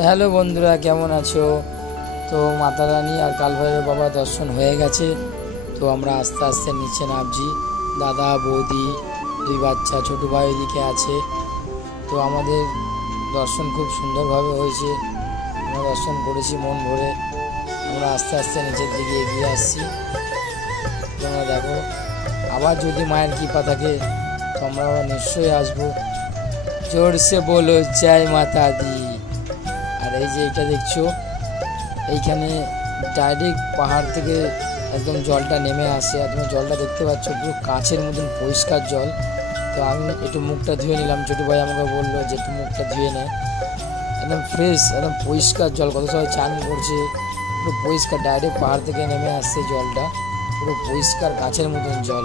Hello বন্ধুরা, কেমন আছো? তো মাতা রানী আর কাল ভৈরব বাবা দর্শন হয়ে গেছে। তো আমরা আস্তে আস্তে নিচে নামছি। দাদা বৌদি দুই বাচ্চা ছোটো ভাই ওইদিকে আছে। তো আমাদের দর্শন খুব সুন্দরভাবে হয়েছে। আমরা দর্শন করেছি মন ভরে। আমরা আস্তে আস্তে নিচের দিকে এগিয়ে আসছি। তোমরা দেখো, আবার যদি মায়ের কৃপা থাকে তো আমরা আবার নিশ্চয়ই আসবো। জোরসে বলো জয় মাতা দি। আর এই যে এটা দেখছো, এইখানে ডাইরেক্ট পাহাড় থেকে একদম জলটা নেমে আসে। আর তুমি জলটা দেখতে পাচ্ছ, পুরো কাঁচের মতন পরিষ্কার জল। তো আমি একটু মুখটা ধুয়ে নিলাম, ছোটো ভাই আমাকে বললো যে একটু মুখটা ধুয়ে নে। একদম ফ্রেশ, একদম পরিষ্কার জল। কত সবাই চান করছে, পুরো পরিষ্কার ডাইরেক্ট পাহাড় থেকে নেমে আসছে জলটা, পুরো পরিষ্কার কাঁচের মতন জল।